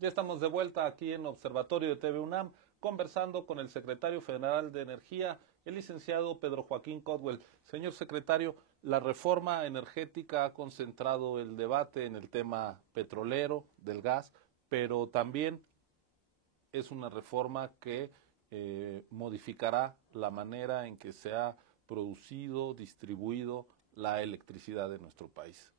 Ya estamos de vuelta aquí en Observatorio de TV UNAM, conversando con el secretario federal de Energía, el licenciado Pedro Joaquín Codwell. Señor secretario, la reforma energética ha concentrado el debate en el tema petrolero, del gas, pero también es una reforma que modificará la manera en que se ha producido, distribuido la electricidad de nuestro país.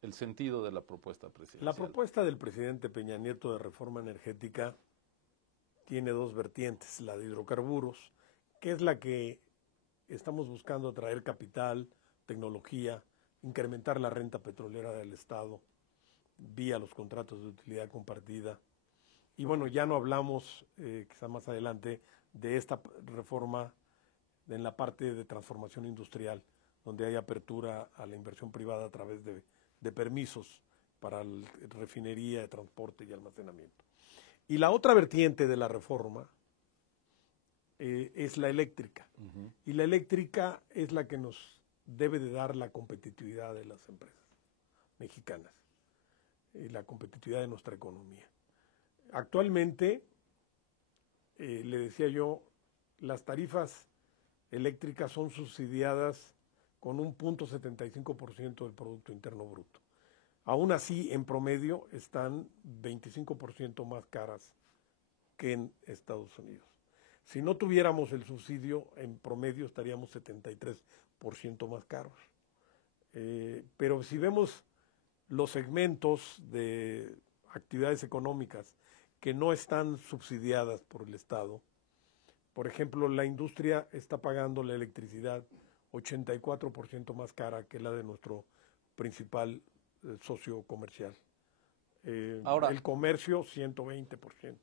El sentido de la propuesta La presidencial. propuesta del presidente Peña Nieto de reforma energética tiene dos vertientes, la de hidrocarburos, que es la que estamos buscando atraer capital, tecnología, incrementar la renta petrolera del Estado vía los contratos de utilidad compartida. Y bueno, ya no hablamos, quizá más adelante, de esta reforma en la parte de transformación industrial, donde hay apertura a la inversión privada a través de permisos para refinería, transporte y almacenamiento. Y la otra vertiente de la reforma es la eléctrica. Y la eléctrica es la que nos debe de dar la competitividad de las empresas mexicanas, la competitividad de nuestra economía. Actualmente, le decía yo, las tarifas eléctricas son subsidiadas con un 0.75% del Producto Interno Bruto. Aún así, en promedio, están 25% más caras que en Estados Unidos. Si no tuviéramos el subsidio, en promedio estaríamos 73% más caros. Pero si vemos los segmentos de actividades económicas que no están subsidiadas por el Estado, por ejemplo, la industria está pagando la electricidad 84% más cara que la de nuestro principal socio comercial. Ahora, El comercio 120%.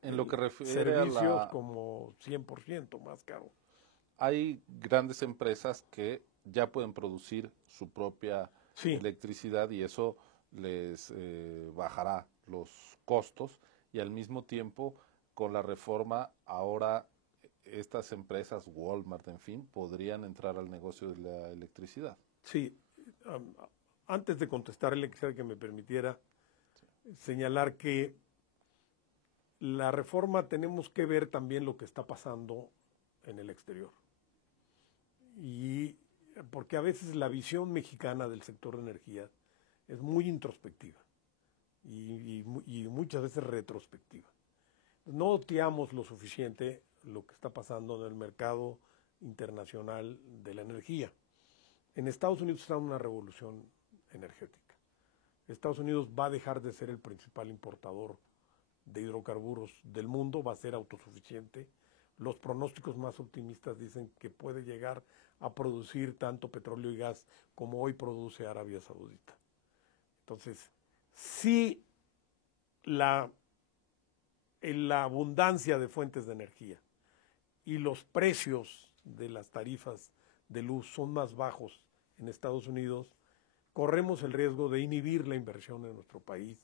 en lo que refiere a Servicios la... como 100% más caro. Hay grandes empresas que ya pueden producir su propia Sí, electricidad y eso les bajará los costos y al mismo tiempo con la reforma ahora estas empresas, Walmart, en fin, podrían entrar al negocio de la electricidad. sí. Antes de contestarle, quisiera que me permitiera señalar que la reforma tenemos que ver también lo que está pasando en el exterior. Y porque a veces la visión mexicana del sector de energía es muy introspectiva y muchas veces retrospectiva. No oteamos lo suficiente lo que está pasando en el mercado internacional de la energía. En Estados Unidos está una revolución energética. Estados Unidos va a dejar de ser el principal importador de hidrocarburos del mundo, va a ser autosuficiente. Los pronósticos más optimistas dicen que puede llegar a producir tanto petróleo y gas como hoy produce Arabia Saudita. Entonces, si la abundancia de fuentes de energía y los precios de las tarifas de luz son más bajos en Estados Unidos, corremos el riesgo de inhibir la inversión en nuestro país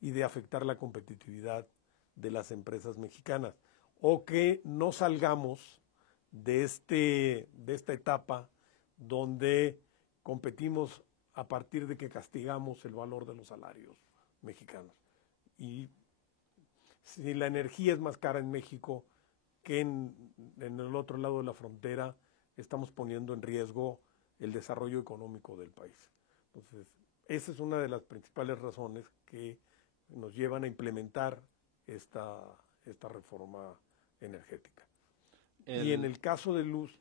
y de afectar la competitividad de las empresas mexicanas, o que no salgamos de esta etapa donde competimos a partir de que castigamos el valor de los salarios mexicanos. Y si la energía es más cara en México que en el otro lado de la frontera, estamos poniendo en riesgo el desarrollo económico del país. Entonces, esa es una de las principales razones que nos llevan a implementar esta reforma energética. Y en El, el caso de luz,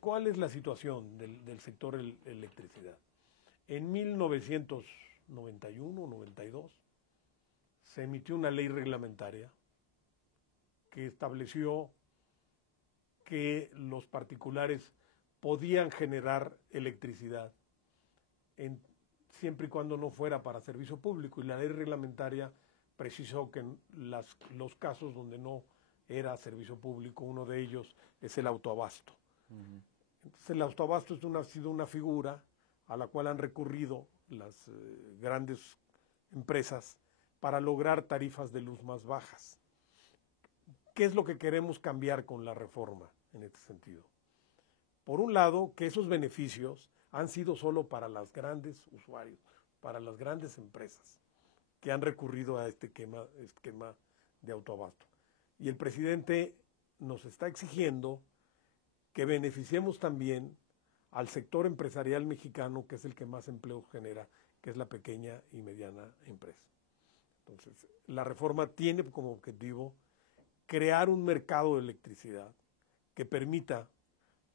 ¿cuál es la situación del sector electricidad? En 1991 o 92 se emitió una ley reglamentaria que estableció que los particulares podían generar electricidad siempre y cuando no fuera para servicio público, y la ley reglamentaria precisó que en los casos donde no era servicio público, uno de ellos es el autoabasto. Entonces el autoabasto ha sido una figura a la cual han recurrido las grandes empresas para lograr tarifas de luz más bajas. ¿Qué es lo que queremos cambiar con la reforma en este sentido? Por un lado, que esos beneficios han sido solo para los grandes usuarios, para las grandes empresas, que han recurrido a este esquema de autoabasto. Y el presidente nos está exigiendo que beneficiemos también al sector empresarial mexicano, que es el que más empleo genera, que es la pequeña y mediana empresa. Entonces, la reforma tiene como objetivo crear un mercado de electricidad que permita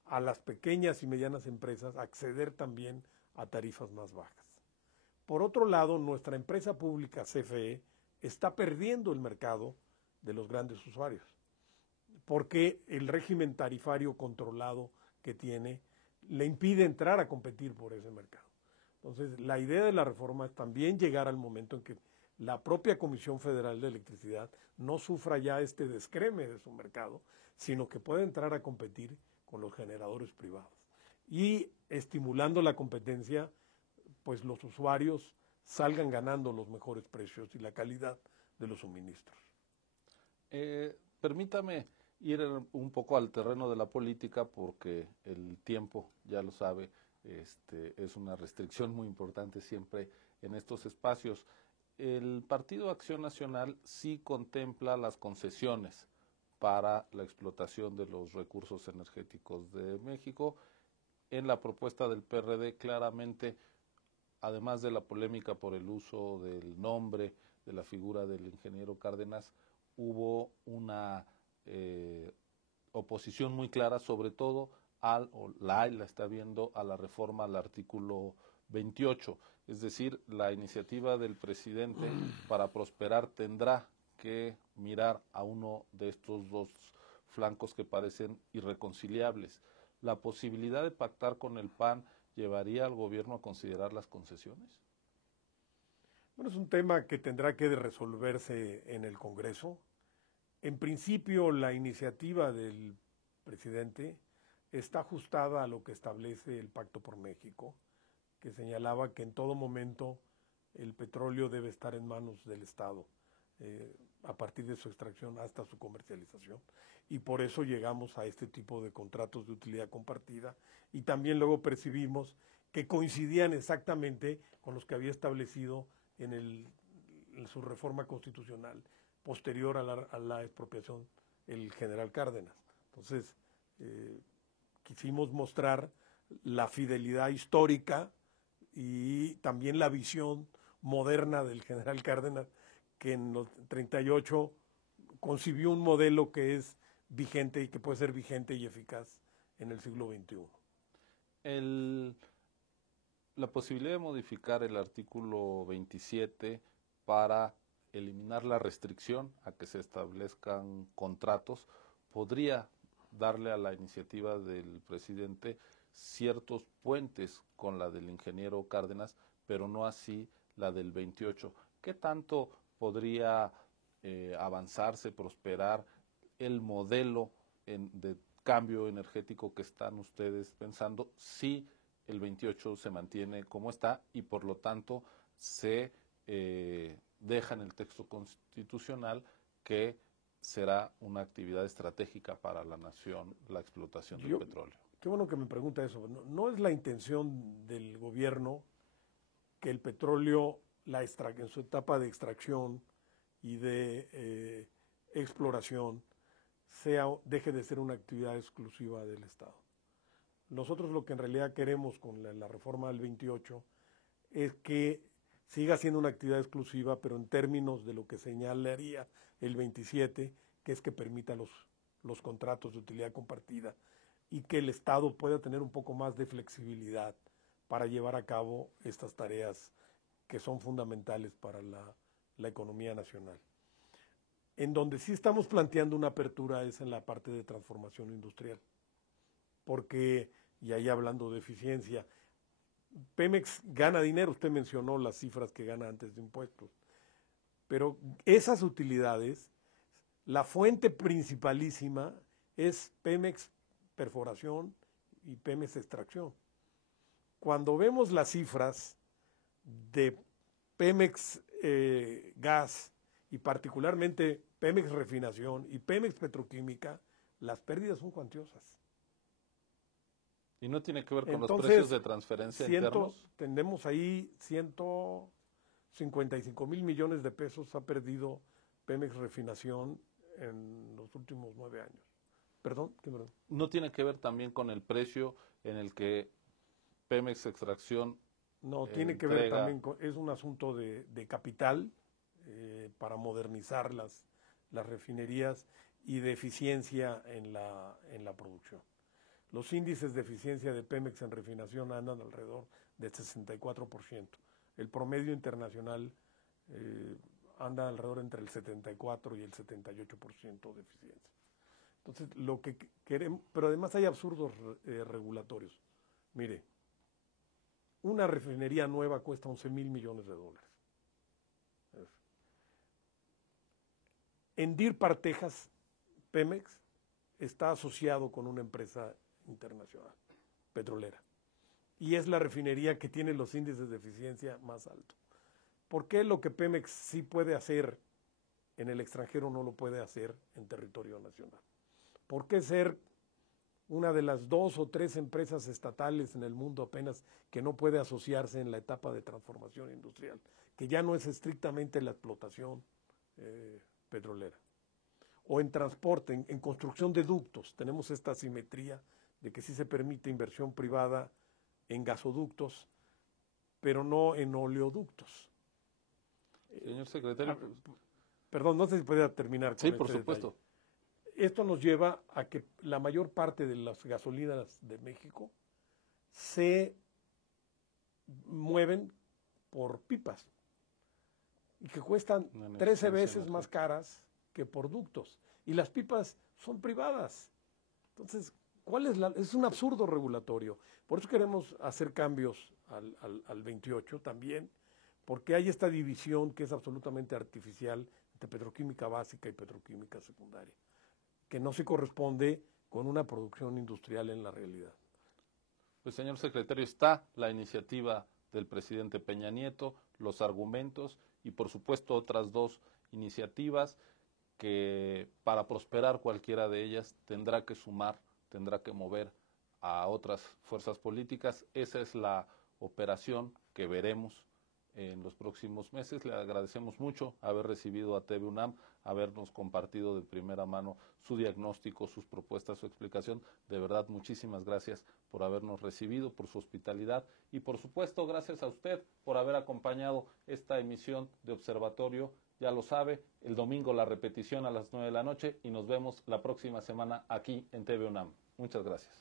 a las pequeñas y medianas empresas acceder también a tarifas más bajas. Por otro lado, nuestra empresa pública CFE está perdiendo el mercado de los grandes usuarios, porque el régimen tarifario controlado que tiene le impide entrar a competir por ese mercado. Entonces, la idea de la reforma es también llegar al momento en que la propia Comisión Federal de Electricidad no sufra ya este descreme de su mercado, sino que pueda entrar a competir con los generadores privados. Y estimulando la competencia, pues los usuarios salgan ganando los mejores precios y la calidad de los suministros. Permítame ir un poco al terreno de la política, porque el tiempo, ya lo sabe, es una restricción muy importante siempre en estos espacios. El Partido Acción Nacional sí contempla las concesiones para la explotación de los recursos energéticos de México. En la propuesta del PRD, claramente, además de la polémica por el uso del nombre, de la figura del ingeniero Cárdenas, hubo una oposición muy clara, sobre todo la está viendo a la reforma al artículo 28. Es decir, la iniciativa del presidente para prosperar tendrá que mirar a uno de estos dos flancos que parecen irreconciliables. ¿La posibilidad de pactar con el PAN llevaría al gobierno a considerar las concesiones? Bueno, es un tema que tendrá que resolverse en el Congreso. En principio, la iniciativa del presidente está ajustada a lo que establece el Pacto por México, que señalaba que en todo momento el petróleo debe estar en manos del Estado, a partir de su extracción hasta su comercialización. Y por eso llegamos a este tipo de contratos de utilidad compartida, y también luego percibimos que coincidían exactamente con los que había establecido en su reforma constitucional posterior a la expropiación el general Cárdenas. Entonces, quisimos mostrar la fidelidad histórica y también la visión moderna del general Cárdenas, que en los 38 concibió un modelo que es vigente y que puede ser vigente y eficaz en el siglo XXI. La posibilidad de modificar el artículo 27 para eliminar la restricción a que se establezcan contratos podría darle a la iniciativa del presidente ciertos puentes con la del ingeniero Cárdenas, pero no así la del 28. ¿Qué tanto podría avanzarse, prosperar el modelo de cambio energético que están ustedes pensando si el 28 se mantiene como está y por lo tanto se deja en el texto constitucional que será una actividad estratégica para la nación la explotación del petróleo? Qué bueno que me pregunta eso. No es la intención del gobierno que el petróleo, en su etapa de extracción y de exploración, deje de ser una actividad exclusiva del Estado. Nosotros lo que en realidad queremos con la reforma del 28 es que siga siendo una actividad exclusiva, pero en términos de lo que señalaría el 27, que es que permita los contratos de utilidad compartida y que el Estado pueda tener un poco más de flexibilidad para llevar a cabo estas tareas que son fundamentales para la economía nacional. En donde sí estamos planteando una apertura es en la parte de transformación industrial, porque, y ahí hablando de eficiencia, Pemex gana dinero, usted mencionó las cifras que gana antes de impuestos, pero esas utilidades, la fuente principalísima es Pemex Perforación y Pemex Extracción. Cuando vemos las cifras de Pemex Gas y particularmente Pemex Refinación y Pemex Petroquímica, las pérdidas son cuantiosas. ¿Y no tiene que ver con los precios de transferencia internos? Tenemos ahí 100 55,000 millones de pesos ha perdido Pemex Refinación en los últimos 9 años. ¿Perdón? ¿Qué perdón? ¿No tiene que ver también con el precio en el que Pemex Extracción No, tiene que ver también con, es un asunto de capital para modernizar las refinerías y de eficiencia en la producción. Los índices de eficiencia de Pemex en refinación andan alrededor del 64%. El promedio internacional anda alrededor entre el 74 y el 78% de eficiencia. Entonces, lo que queremos, pero además hay absurdos regulatorios. Mire, una refinería nueva cuesta 11,000 millones de dólares. En Deer Park, Texas, Pemex está asociado con una empresa internacional petrolera y es la refinería que tiene los índices de eficiencia más altos. ¿Por qué lo que Pemex sí puede hacer en el extranjero no lo puede hacer en territorio nacional? ¿Por qué ser una de las 2 o 3 empresas estatales en el mundo apenas que no puede asociarse en la etapa de transformación industrial, que ya no es estrictamente la explotación petrolera? O en transporte, en construcción de ductos, tenemos esta asimetría de que sí se permite inversión privada en gasoductos, pero no en oleoductos. Señor secretario. Perdón, no sé si podría terminar con Sí, por este supuesto. detalle. Esto nos lleva a que la mayor parte de las gasolinas de México se mueven por pipas y que cuestan 13 veces más caras que por ductos. Y las pipas son privadas. Entonces, es un absurdo regulatorio. Por eso queremos hacer cambios al 28 también, porque hay esta división que es absolutamente artificial entre petroquímica básica y petroquímica secundaria, que no se corresponde con una producción industrial en la realidad. Pues, señor secretario, está la iniciativa del presidente Peña Nieto, los argumentos y, por supuesto, otras 2 iniciativas que, para prosperar cualquiera de ellas, tendrá que sumar, tendrá que mover a otras fuerzas políticas. Esa es la operación que veremos en los próximos meses. Le agradecemos mucho haber recibido a TV UNAM, habernos compartido de primera mano su diagnóstico, sus propuestas, su explicación. De verdad, muchísimas gracias por habernos recibido, por su hospitalidad y, por supuesto, gracias a usted por haber acompañado esta emisión de Observatorio. Ya lo sabe, el domingo la repetición a las 9 de la noche y nos vemos la próxima semana aquí en TV UNAM. Muchas gracias.